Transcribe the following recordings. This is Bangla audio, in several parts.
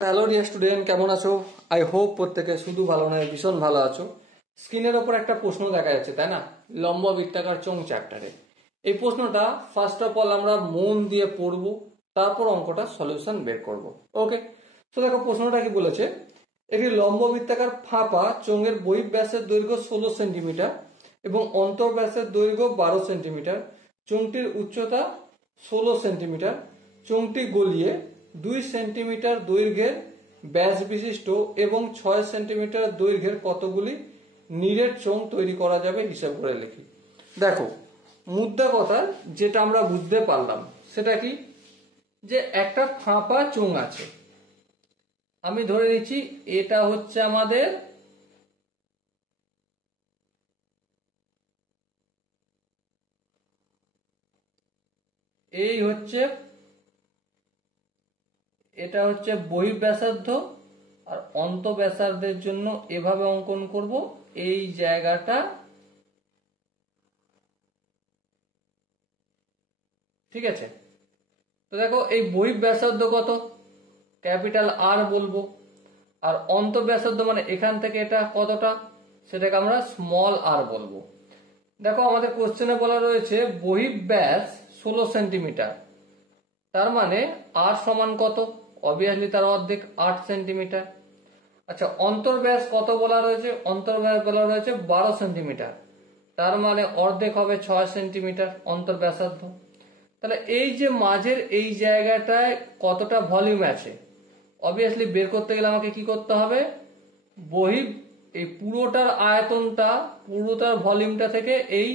হ্যালো ডিয়ার স্টুডেন্ট, কেমন আছো? আই হোপ প্রত্যেকে শুধু ভালো নয়, ভীষণ ভালো আছো। স্ক্রিনের ওপর একটা প্রশ্ন দেখা যাচ্ছে, তাই না? লম্ব বৃত্তাকার চোঙ চ্যাপ্টারে এই প্রশ্নটা ফার্স্ট অফ অল আমরা মন দিয়ে পড়বো, তারপর অঙ্কটা সলিউশন বের করব। ওকে, তো দেখো প্রশ্নটা কি বলেছে। একটি লম্ব বৃত্তাকার ফাঁপা চোঙের বহিঃব্যাসের দৈর্ঘ্য 16 সেন্টিমিটার এবং অন্তর্ব্যাসের দৈর্ঘ্য 12 সেন্টিমিটার। চোঙটির উচ্চতা 16 সেন্টিমিটার। চোঙটি গলিয়ে 2 সেন্টিমিটার দৈর্ঘ্যের ব্যাস বিশিষ্ট এবং 6 সেন্টিমিটার দৈর্ঘ্যের কতগুলি নিরেট চোঙ তৈরি করা যাবে হিসাব করে লিখি। দেখো, মুদ্রা কথা যেটা আমরা বুঝতে পারলাম সেটা কি, যে একটা ফাঁপা চোঙ আছে। আমি ধরে নিচ্ছি এটা হচ্ছে আমাদের এই হচ্ছে, এটা হচ্ছে বহিঃব্যাসার্ধ, আর অন্তঃব্যাসার্ধের জন্য এভাবে অঙ্কন করব। এই জায়গাটা ঠিক আছে। তো দেখো, এই বহিঃব্যাসার্ধ কত, ক্যাপিটাল আর বলবো, আর অন্তঃব্যাসার্ধ মানে এখান থেকে এটা কতটা, সেটাকে আমরা স্মল আর বলবো। দেখো আমাদের কোশ্চেনে বলা রয়েছে বহিঃব্যাস 16 সেন্টিমিটার, তার মানে আর সমান কত, অবভিয়াসলি তার অর্ধেক 8 সেন্টিমিটার। আচ্ছা, অন্তর্ব্যাস কত বলা রয়েছে, অন্তর্ব্যাস বলা রয়েছে 12 সেন্টিমিটার, তার মানে অর্ধেক হবে 6 সেন্টিমিটার অন্তর্ব্যাসার্ধ। তাহলে এই যে মাঝের এই জায়গাটায় কতটা ভলিউম আছে, অবভিয়াসলি বের করতে গেলে আমাকে কি করতে হবে, এই পুরোটার আয়তনটা, পুরোটার ভলিউমটা থেকে এই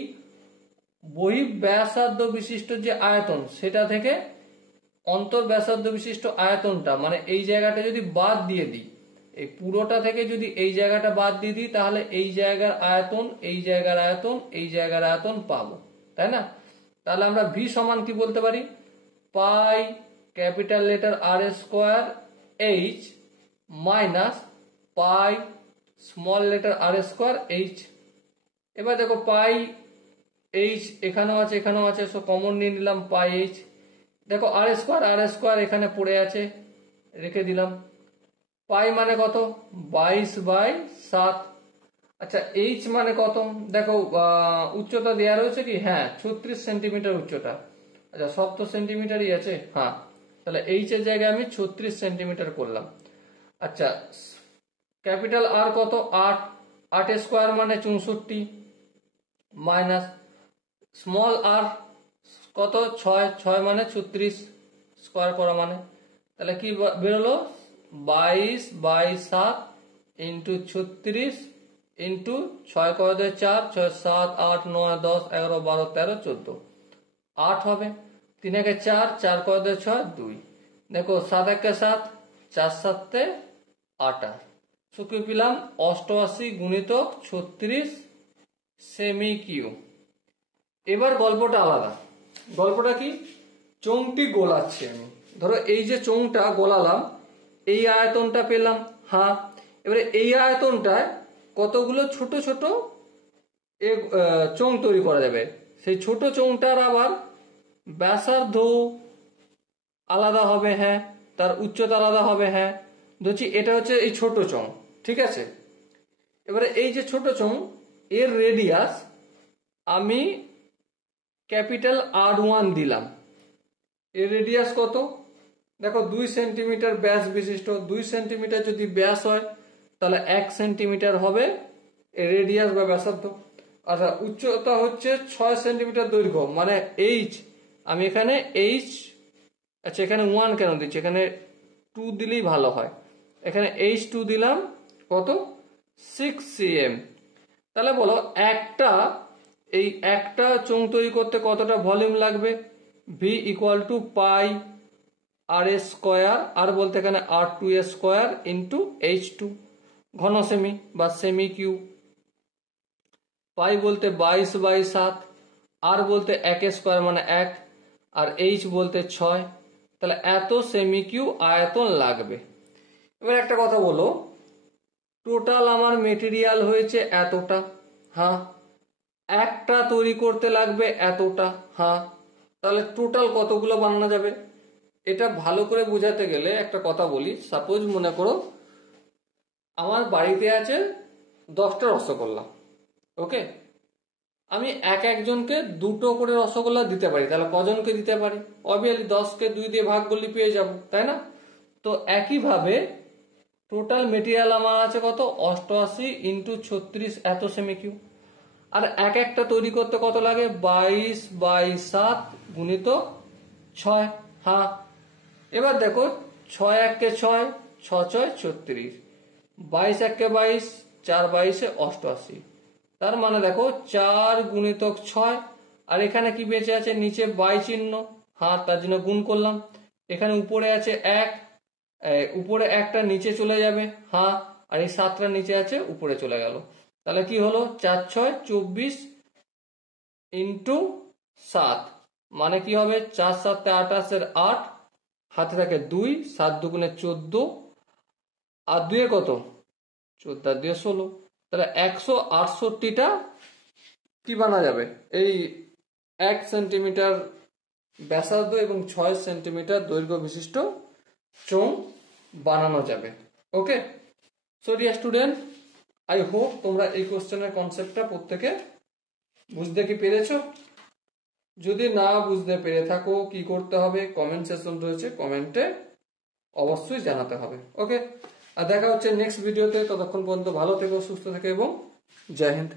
বহিঃব্যাসার্ধ বিশিষ্ট যে আয়তন সেটা থেকে অন্তর্ব্যাসার্ধ বিশিষ্ট আয়তনটা, মানে এই জায়গাটা যদি বাদ দিয়ে দিই, এই পুরোটা থেকে যদি এই জায়গাটা বাদ দিয়ে দিই, তাহলে এই জায়গার আয়তন, এই জায়গার আয়তন, এই জায়গার আয়তন পাবো, তাই না? তাহলে আমরা ভি সমান কি বলতে পারি, pi capital letter R square H minus pi small letter R square H. এবার দেখো পাই এইচ এখানেও আছে, এখানেও আছে, সো কমন নিয়ে নিলাম পাই এইচ। দেখো আর স্কোয়ার এখানে পড়ে আছে, রেখে দিলাম। পাই মানে কত, 22/7। আচ্ছা, এইচ মানে কত, দেখো উচ্চতা দেওয়া রয়েছে কি, হ্যাঁ 36 সেন্টিমিটার উচ্চতা। আচ্ছা, সব তো সেন্টিমিটারই আছে, হ্যাঁ, তাহলে এইচ এর জায়গায় আমি 36 সেন্টিমিটার করলাম। আচ্ছা, ক্যাপিটাল আর কত, 8, 8 স্কোয়ার মানে 64, মাইনাস স্মল আর কত, 6 মানে 36 স্কোয়ার করা মানে, তাহলে কি বেরোলো, 22/7 ইন্টু 36 ইন্টু 6 করে দেয় 4, 6, 7, 8, 9, 10, 11, 12, 13, 14, 8 হবে। 3 একে 4, 4 করে দেয় 6, 2। দেখো 7 একে 7, 4 7 28, কি পেলাম 88 গুণিতক 36 সেমি কিউ। এবার গল্পটা আলাদা। গল্পটা কি, চোঙটি গোলাচ্ছি আমি, ধরো এই যে চোঙটা গোলালাম, এই আয়তনটা পেলাম, হ্যাঁ। এবারে এই আয়তনটায় কতগুলো ছোট ছোট চোঙ তৈরি করা যাবে, সেই ছোট চোঙটার আবার ব্যাসার্ধ আলাদা হবে, হ্যাঁ, তার উচ্চতা আলাদা হবে, হ্যাঁ। ধরছি এটা হচ্ছে এই ছোট চোঙ, ঠিক আছে। এবারে এই যে ছোট চোঙ, এর রেডিয়াস আমি ক্যাপিটাল R1 দিলাম। এর রেডিয়াস কত, দেখো 2 সেন্টিমিটার ব্যাস বিশিষ্ট। 2 সেন্টিমিটার যদি ব্যাস হয় তাহলে 1 সেন্টিমিটার হবে এর রেডিয়াস বা ব্যাসার্ধ। আচ্ছা, উচ্চতা হচ্ছে 6 সেন্টিমিটার দৈর্ঘ্য, মানে এইচ, আমি এখানে এইচ, আচ্ছা এখানে 1 কেন দিচ্ছি, এখানে 2 দিলেই ভালো হয়, এখানে H2 দিলাম, কত, 6 cm। তাহলে বলো এই একটা চোঙ তৈরি করতে কতটা ভলিউম লাগবে, V equal to pi R square, আর বলতে এখানে R2 স্কোয়ার ইন্টু H2 ঘন সেমি বা সেমি কিউ। পাই বলতে 22/7, আর বলতে 1 স্কোয়ার মানে 1, আর H বলতে 6, তাহলে এত সেমি কিউ আয়তন লাগবে। এবার একটা কথা বলো, টোটাল আমার মেটেরিয়াল হয়েছে এতটা, হ্যাঁ, একটা তৈরি করতে লাগবে এতটা, হ্যাঁ, তাহলে টোটাল কতগুলো বানানো যাবে, এটা ভালো করে বোঝাতে গেলে একটা কথা বলি। সাপোজ মনে করো আমার বাড়িতে আছে 10টা রসগোল্লা, ওকে, আমি একজনকে 2টো করে রসগোল্লা দিতে পারি, তাহলে কজনকে দিতে পারি? অবভিয়াসলি 10কে 2 দিয়ে ভাগ করলে পেয়ে যাব, তাই না? তো একইভাবে টোটাল মেটেরিয়াল আমার আছে কত, 88 ইন্টু 36 এত সেমি কিউব। আর একটা তৈরি করতে কত লাগে, 22/7 গুণিত 6। হ্যাঁ, এবার দেখো 6 1 6, 6 6 36, 22 1 22, 4 22 88। তার মানে দেখো 4 গুণিতক 6, আর এখানে কি বেঁচে আছে, নিচে বাই চিহ্ন, হ্যাঁ তার জন্য গুণ করলাম। এখানে উপরে আছে 1, উপরে একটা নিচে চলে যাবে, হ্যাঁ, আর এই 7টা নিচে আছে উপরে চলে গেল। তাহলে কি হলো, 4 6 24 ইন্টু 7, মানে কি হবে, 4 7 28 8, হাতে থাকে 2, 7 2 14, আর 2 কত, 14 আর 2 16। তাহলে 168টা কি বানা যাবে, এই 1 সেন্টিমিটার ব্যাসার্ধ এবং 6 সেন্টিমিটার দৈর্ঘ্য বিশিষ্ট চোঙ বানানো যাবে। Okay, so dear student, I hope তোমরা এই কোশ্চেনের কনসেপ্টটা প্রত্যেকে বুঝতে কি পেরেছো? যদি না বুঝতে পেরে থাকো কি করতে হবে, কমেন্ট সেকশন রয়েছে, কমেন্টে অবশ্যই জানাতে হবে। ওকে, আর দেখা হচ্ছে নেক্সট ভিডিওতে। ততক্ষণ পর্যন্ত ভালো থেকো, সুস্থ থেকো এবং জয় হিন্দ।